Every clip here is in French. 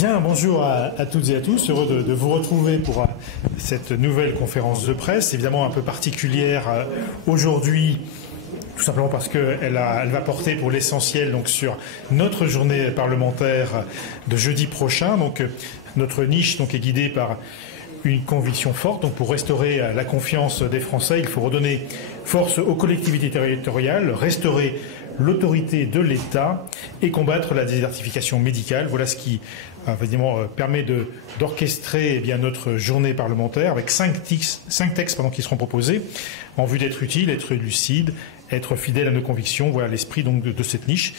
Bien, bonjour à toutes et à tous. Heureux de vous retrouver pour cette nouvelle conférence de presse, évidemment un peu particulière aujourd'hui, tout simplement parce qu'elle va porter pour l'essentiel donc sur notre journée parlementaire de jeudi prochain. Donc notre niche donc est guidée par une conviction forte. Donc pour restaurer la confiance des Français, il faut redonner force aux collectivités territoriales, restaurer l'autorité de l'État et combattre la désertification médicale. Voilà ce qui évidemment permet d'orchestrer notre journée parlementaire avec cinq textes qui seront proposés en vue d'être utiles, être lucides, être fidèles à nos convictions. Voilà l'esprit donc de cette niche.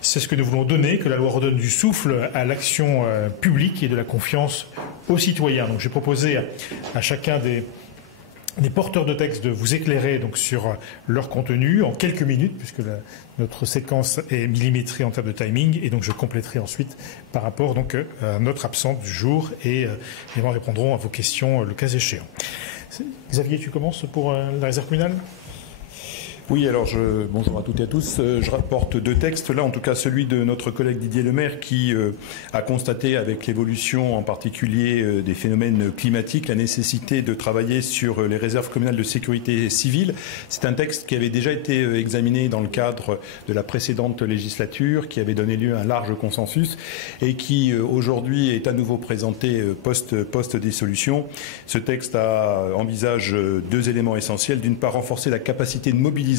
C'est ce que nous voulons donner, que la loi redonne du souffle à l'action publique et de la confiance aux citoyens. Donc j'ai proposé à chacun des porteurs de texte de vous éclairer donc sur leur contenu en quelques minutes, puisque notre séquence est millimétrée en termes de timing, et donc je compléterai ensuite par rapport donc à notre absente du jour, et nous répondrons à vos questions le cas échéant. Xavier, tu commences pour la réserve communale ? Oui, alors bonjour à toutes et à tous. Je rapporte deux textes, là en tout cas celui de notre collègue Didier Lemaire qui a constaté avec l'évolution en particulier des phénomènes climatiques la nécessité de travailler sur les réserves communales de sécurité civile. C'est un texte qui avait déjà été examiné dans le cadre de la précédente législature, qui avait donné lieu à un large consensus et qui aujourd'hui est à nouveau présenté post-dissolution. Ce texte envisage deux éléments essentiels. D'une part, renforcer la capacité de mobilisation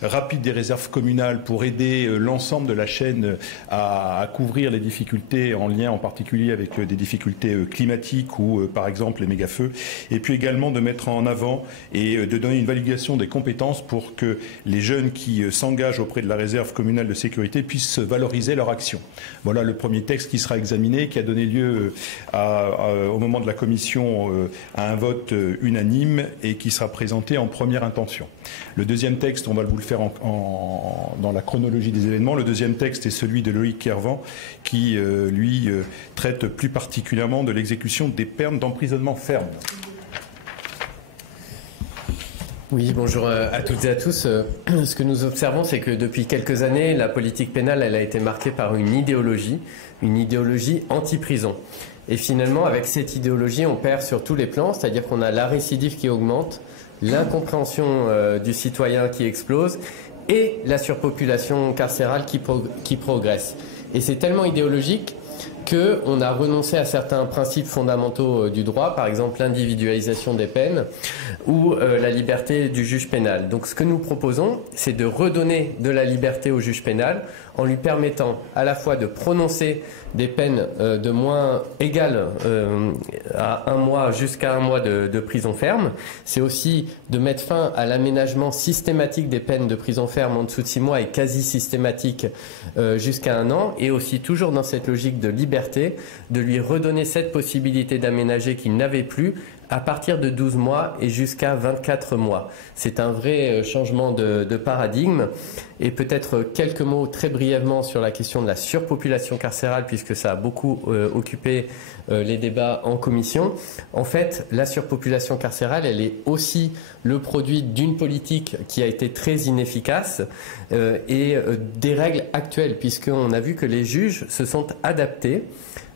rapide des réserves communales pour aider l'ensemble de la chaîne à couvrir les difficultés en lien en particulier avec des difficultés climatiques ou par exemple les méga-feux, et puis également de mettre en avant et de donner une validation des compétences pour que les jeunes qui s'engagent auprès de la réserve communale de sécurité puissent valoriser leur action. Voilà le premier texte qui sera examiné, qui a donné lieu au moment de la commission à un vote unanime et qui sera présenté en première intention. Le deuxième texte, on va vous le faire dans la chronologie des événements. Le deuxième texte est celui de Loïc Kervent qui, lui, traite plus particulièrement de l'exécution des peines d'emprisonnement ferme. Oui, bonjour à toutes et à tous. Ce que nous observons, c'est que depuis quelques années, la politique pénale elle a été marquée par une idéologie anti-prison. Et finalement, avec cette idéologie, on perd sur tous les plans, c'est-à-dire qu'on a la récidive qui augmente, l'incompréhension du citoyen qui explose et la surpopulation carcérale qui progresse. Et c'est tellement idéologique qu'on a renoncé à certains principes fondamentaux du droit, par exemple l'individualisation des peines ou la liberté du juge pénal. Donc ce que nous proposons, c'est de redonner de la liberté au juge pénal en lui permettant à la fois de prononcer des peines de moins égales à 1 mois jusqu'à 1 mois de prison ferme. C'est aussi de mettre fin à l'aménagement systématique des peines de prison ferme en dessous de 6 mois et quasi systématique jusqu'à 1 an, et aussi toujours dans cette logique de liberté, de lui redonner cette possibilité d'aménager qu'il n'avait plus à partir de 12 mois et jusqu'à 24 mois. C'est un vrai changement de paradigme. Et peut-être quelques mots très brièvement sur la question de la surpopulation carcérale, puisque ça a beaucoup occupé les débats en commission. En fait, la surpopulation carcérale, elle est aussi le produit d'une politique qui a été très inefficace et des règles actuelles, puisqu'on a vu que les juges se sont adaptés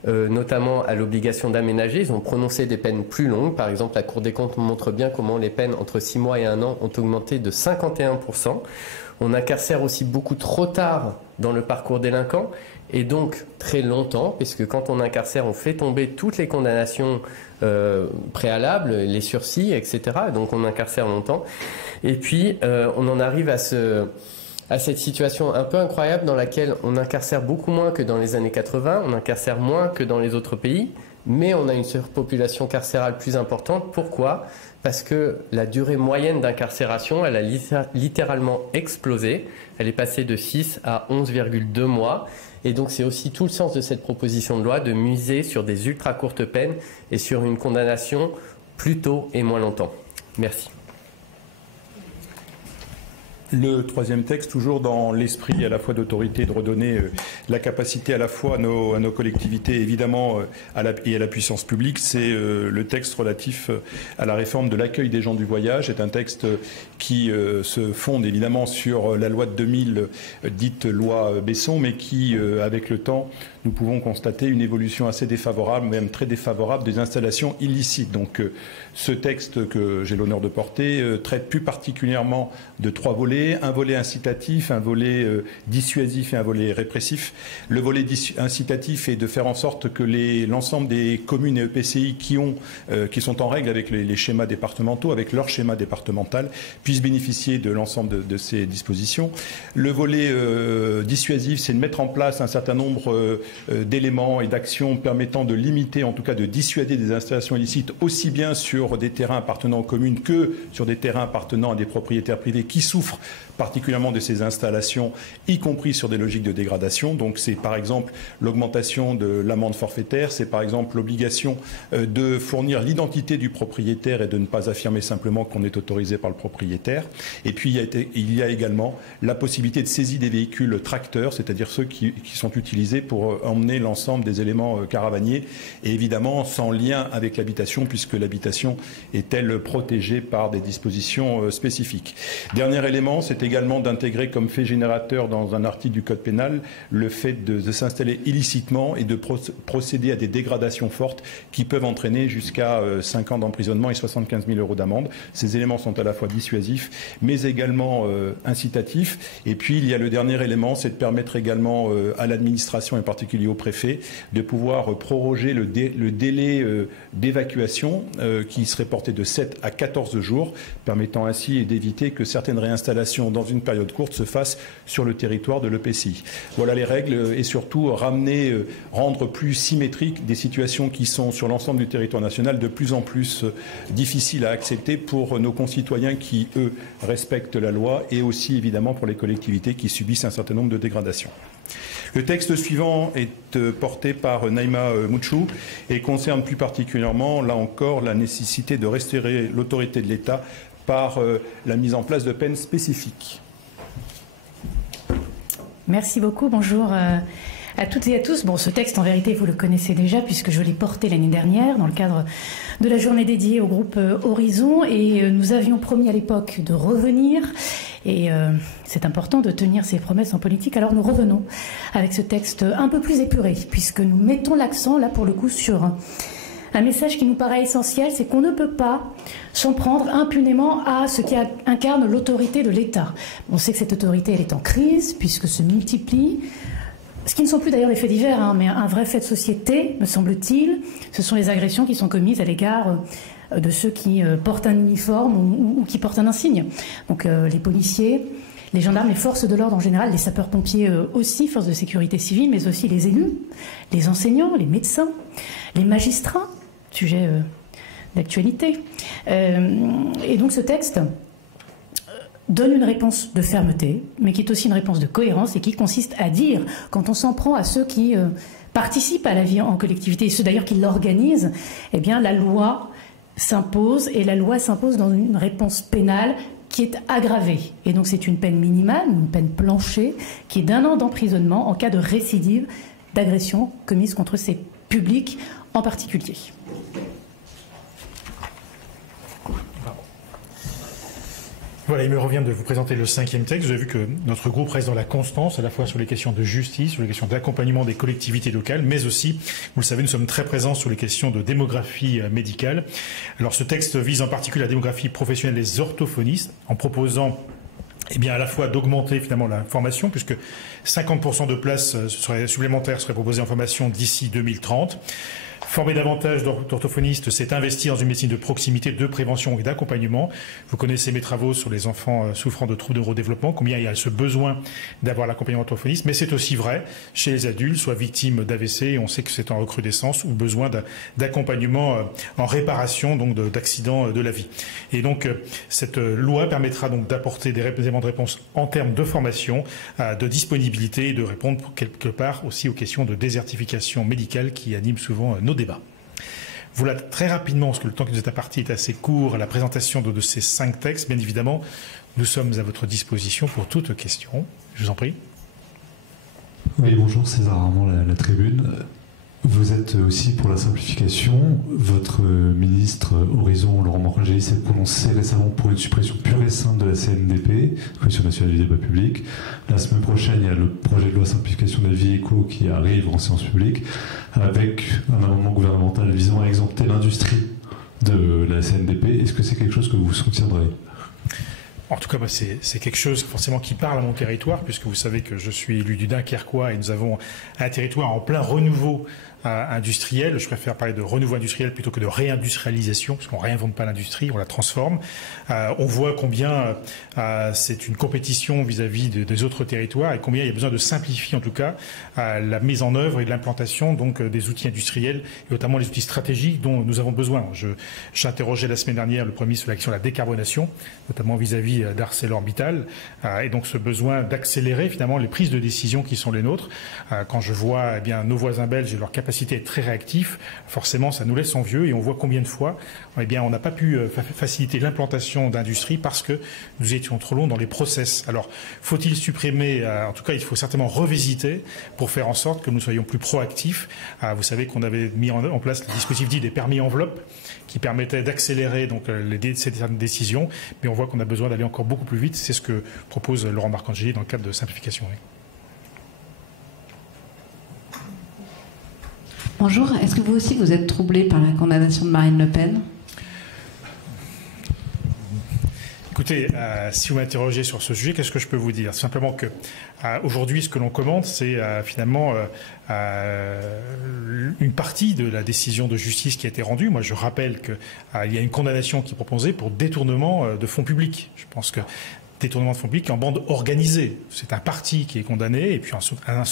notamment à l'obligation d'aménager. Ils ont prononcé des peines plus longues. Par exemple, la Cour des comptes montre bien comment les peines entre 6 mois et 1 an ont augmenté de 51%. On incarcère aussi beaucoup trop tard dans le parcours délinquant et donc très longtemps, puisque quand on incarcère, on fait tomber toutes les condamnations préalables, les sursis, etc. Donc on incarcère longtemps. Et puis on en arrive à cette situation un peu incroyable dans laquelle on incarcère beaucoup moins que dans les années 80, on incarcère moins que dans les autres pays, mais on a une surpopulation carcérale plus importante. Pourquoi ? Parce que la durée moyenne d'incarcération, elle a littéralement explosé. Elle est passée de 6 à 11,2 mois. Et donc c'est aussi tout le sens de cette proposition de loi, de miser sur des ultra courtes peines et sur une condamnation plus tôt et moins longtemps. Merci. Le troisième texte, toujours dans l'esprit à la fois d'autorité, de redonner la capacité à la fois à nos collectivités, évidemment, et à la puissance publique, c'est le texte relatif à la réforme de l'accueil des gens du voyage. C'est un texte qui se fonde évidemment sur la loi de 2000, dite loi Besson, mais qui, avec le temps, nous pouvons constater une évolution assez défavorable, même très défavorable, des installations illicites. Donc ce texte que j'ai l'honneur de porter traite plus particulièrement de 3 volets. Un volet incitatif, un volet dissuasif et un volet répressif. Le volet incitatif est de faire en sorte que l'ensemble des communes et EPCI qui sont en règle avec les schémas départementaux, avec leur schéma départemental, puissent bénéficier de l'ensemble de ces dispositions. Le volet dissuasif, c'est de mettre en place un certain nombre d'éléments et d'actions permettant de limiter, en tout cas de dissuader des installations illicites, aussi bien sur des terrains appartenant aux communes que sur des terrains appartenant à des propriétaires privés qui souffrent particulièrement de ces installations, y compris sur des logiques de dégradation. Donc c'est par exemple l'augmentation de l'amende forfaitaire, c'est par exemple l'obligation de fournir l'identité du propriétaire et de ne pas affirmer simplement qu'on est autorisé par le propriétaire. Et puis il y a également la possibilité de saisie des véhicules tracteurs, c'est-à-dire ceux qui sont utilisés pour emmener l'ensemble des éléments caravaniers, et évidemment sans lien avec l'habitation, puisque l'habitation est-elle protégée par des dispositions spécifiques. Dernier élément, c'est également d'intégrer comme fait générateur dans un article du Code pénal le fait de s'installer illicitement et de procéder à des dégradations fortes qui peuvent entraîner jusqu'à 5 ans d'emprisonnement et 75 000 € d'amende. Ces éléments sont à la fois dissuasifs mais également incitatifs. Et puis il y a le dernier élément, c'est de permettre également à l'administration, en particulier au préfet, de pouvoir proroger le délai d'évacuation qui serait porté de 7 à 14 jours, permettant ainsi d'éviter que certaines réinstallations dans une période courte se fassent sur le territoire de l'EPCI. Voilà les règles et surtout rendre plus symétriques des situations qui sont sur l'ensemble du territoire national de plus en plus difficiles à accepter pour nos concitoyens qui, eux, respectent la loi et aussi évidemment pour les collectivités qui subissent un certain nombre de dégradations. Le texte suivant est porté par Naïma Mouchou et concerne plus particulièrement, là encore, la nécessité de restaurer l'autorité de l'État par la mise en place de peines spécifiques. Merci beaucoup. Bonjour à toutes et à tous. Bon, ce texte, en vérité, vous le connaissez déjà puisque je l'ai porté l'année dernière dans le cadre de la journée dédiée au groupe Horizon et nous avions promis à l'époque de revenir et c'est important de tenir ses promesses en politique. Alors nous revenons avec ce texte un peu plus épuré puisque nous mettons l'accent là pour le coup sur un message qui nous paraît essentiel, c'est qu'on ne peut pas s'en prendre impunément à ce qui incarne l'autorité de l'État. On sait que cette autorité, elle est en crise, puisque se multiplient, ce qui ne sont plus d'ailleurs des faits divers, mais un vrai fait de société, me semble-t-il, ce sont les agressions qui sont commises à l'égard de ceux qui portent un uniforme ou qui portent un insigne. Donc les policiers, les gendarmes, les forces de l'ordre en général, les sapeurs-pompiers aussi, forces de sécurité civile, mais aussi les élus, les enseignants, les médecins, les magistrats, sujet d'actualité. Et donc ce texte donne une réponse de fermeté, mais qui est aussi une réponse de cohérence et qui consiste à dire, quand on s'en prend à ceux qui participent à la vie en collectivité, et ceux d'ailleurs qui l'organisent, eh bien la loi s'impose, et la loi s'impose dans une réponse pénale qui est aggravée. Et donc c'est une peine minimale, une peine plancher, qui est d'1 an d'emprisonnement en cas de récidive d'agression commise contre ces publics en particulier. Voilà, il me revient de vous présenter le 5e texte. Vous avez vu que notre groupe reste dans la constance, à la fois sur les questions de justice, sur les questions d'accompagnement des collectivités locales, mais aussi, vous le savez, nous sommes très présents sur les questions de démographie médicale. Alors ce texte vise en particulier la démographie professionnelle des orthophonistes, en proposant à la fois d'augmenter finalement la formation, puisque 50% de places supplémentaires seraient proposées en formation d'ici 2030. Former davantage d'orthophonistes, c'est investir dans une médecine de proximité, de prévention et d'accompagnement. Vous connaissez mes travaux sur les enfants souffrant de troubles de neurodéveloppement, combien il y a ce besoin d'avoir l'accompagnement orthophoniste, mais c'est aussi vrai chez les adultes, soit victimes d'AVC, et on sait que c'est en recrudescence, ou besoin d'accompagnement en réparation donc d'accidents de la vie. Et donc cette loi permettra donc d'apporter des éléments de réponse en termes de formation, de disponibilité et de répondre quelque part aussi aux questions de désertification médicale qui animent souvent nos débats. Voilà très rapidement, parce que le temps qui nous est imparti est assez court, la présentation de ces 5 textes. Bien évidemment, nous sommes à votre disposition pour toute question. Je vous en prie. Oui, bonjour, César Armand, la Tribune. Vous êtes aussi pour la simplification. Votre ministre Horizon, Laurent Marcangeli, s'est prononcé récemment pour une suppression pure et simple de la CNDP, Commission nationale du débat public. La semaine prochaine, il y a le projet de loi simplification de la vie éco qui arrive en séance publique, avec un amendement gouvernemental visant à exempter l'industrie de la CNDP. Est-ce que c'est quelque chose que vous soutiendrez ? En tout cas, c'est quelque chose forcément qui parle à mon territoire, puisque vous savez que je suis élu du Dunkerquois et nous avons un territoire en plein renouveau industriel. Je préfère parler de renouveau industriel plutôt que de réindustrialisation, parce qu'on ne réinvente pas l'industrie, on la transforme. On voit combien c'est une compétition vis-à-vis des autres territoires et combien il y a besoin de simplifier en tout cas la mise en œuvre et de l'implantation donc des outils industriels et notamment les outils stratégiques dont nous avons besoin. J'interrogeais la semaine dernière le Premier ministre sur la question de la décarbonation, notamment vis-à-vis d'ArcelorMittal, et donc ce besoin d'accélérer finalement les prises de décision qui sont les nôtres. Quand je vois nos voisins belges et leur capacité à être très réactifs, forcément ça nous laisse envieux et on voit combien de fois on n'a pas pu faciliter l'implantation d'industries parce que nous étions trop longs dans les process. Alors faut-il supprimer, en tout cas il faut certainement revisiter pour faire en sorte que nous soyons plus proactifs. Vous savez qu'on avait mis en place le dispositif dit des permis enveloppes qui permettait d'accélérer donc ces décisions, mais on voit qu'on a besoin d'aller encore beaucoup plus vite. C'est ce que propose Laurent Marcangeli dans le cadre de simplification. Oui. Bonjour, est-ce que vous aussi vous êtes troublé par la condamnation de Marine Le Pen ? Écoutez, si vous m'interrogez sur ce sujet, qu'est-ce que je peux vous dire ? Simplement que aujourd'hui, ce que l'on commente, c'est finalement une partie de la décision de justice qui a été rendue. Moi, je rappelle qu'il y a une condamnation qui est proposée pour détournement de fonds publics. Je pense que détournement de fonds publics en bande organisée. C'est un parti qui est condamné et puis un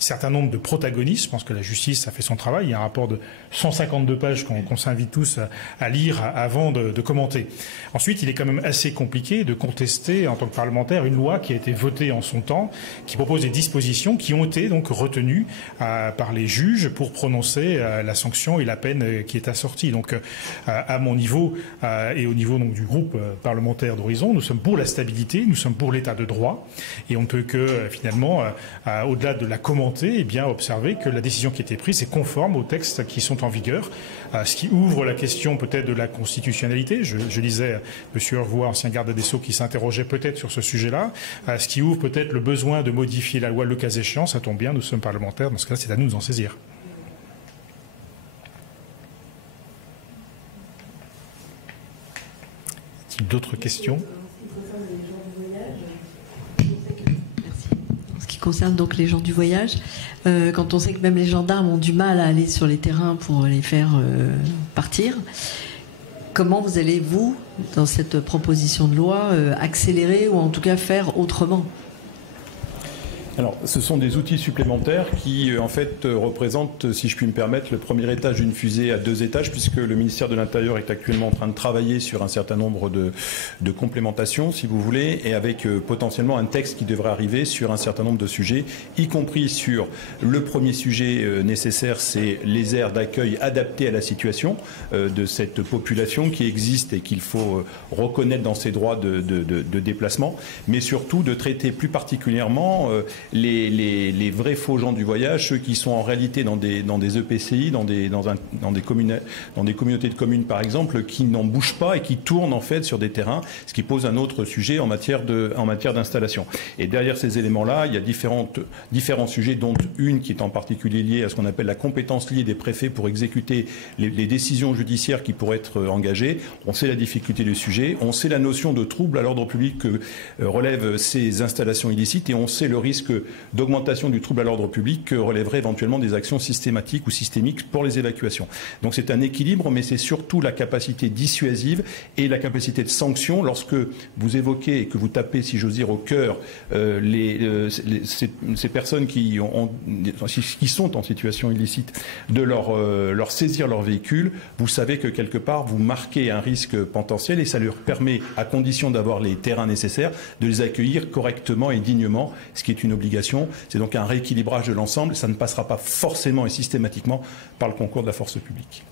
certain nombre de protagonistes. Je pense que la justice a fait son travail. Il y a un rapport de 152 pages qu'on s'invite tous à lire avant de commenter. Ensuite, il est quand même assez compliqué de contester en tant que parlementaire une loi qui a été votée en son temps, qui propose des dispositions qui ont été donc retenues par les juges pour prononcer la sanction et la peine qui est assortie. Donc, à mon niveau et au niveau donc du groupe parlementaire d'Horizon, nous sommes pour la stabilité, nous sommes pour l'état de droit et on ne peut que finalement, au-delà de la commenter, observer que la décision qui a été prise est conforme aux textes qui sont en vigueur, ce qui ouvre la question peut-être de la constitutionnalité. Je lisais M. Hervois, ancien garde des Sceaux, qui s'interrogeait peut-être sur ce sujet-là, ce qui ouvre peut-être le besoin de modifier la loi le cas échéant. Ça tombe bien, nous sommes parlementaires, dans ce cas-là, c'est à nous de nous en saisir. Y a-t-il d'autres questions ? Concerne donc les gens du voyage, quand on sait que même les gendarmes ont du mal à aller sur les terrains pour les faire partir, comment vous allez, vous, dans cette proposition de loi, accélérer ou en tout cas faire autrement ? Alors, ce sont des outils supplémentaires qui, en fait, représentent, si je puis me permettre, le premier étage d'une fusée à 2 étages, puisque le ministère de l'Intérieur est actuellement en train de travailler sur un certain nombre de complémentations, si vous voulez, et avec potentiellement un texte qui devrait arriver sur un certain nombre de sujets, y compris sur le premier sujet nécessaire, c'est les aires d'accueil adaptées à la situation de cette population qui existe et qu'il faut reconnaître dans ses droits de déplacement, mais surtout de traiter plus particulièrement les vrais faux gens du voyage, ceux qui sont en réalité dans des EPCI, dans des communautés de communes par exemple, qui n'en bougent pas et qui tournent en fait sur des terrains, ce qui pose un autre sujet en matière d'installation. Et derrière ces éléments-là, il y a différents sujets, dont une qui est en particulier liée à ce qu'on appelle la compétence liée des préfets pour exécuter les décisions judiciaires qui pourraient être engagées. On sait la difficulté du sujet, on sait la notion de trouble à l'ordre public que relèvent ces installations illicites et on sait le risque d'augmentation du trouble à l'ordre public que relèveraient éventuellement des actions systématiques ou systémiques pour les évacuations. Donc c'est un équilibre, mais c'est surtout la capacité dissuasive et la capacité de sanction lorsque vous évoquez et que vous tapez, si j'ose dire, au cœur ces personnes qui sont en situation illicite de leur saisir leur véhicule. Vous savez que quelque part vous marquez un risque potentiel et ça leur permet, à condition d'avoir les terrains nécessaires, de les accueillir correctement et dignement, ce qui est une obligation. C'est donc un rééquilibrage de l'ensemble. Ça ne passera pas forcément et systématiquement par le concours de la force publique.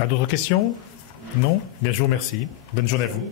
Pas d'autres questions ? Non? Bien, je vous remercie. Bonne journée à vous.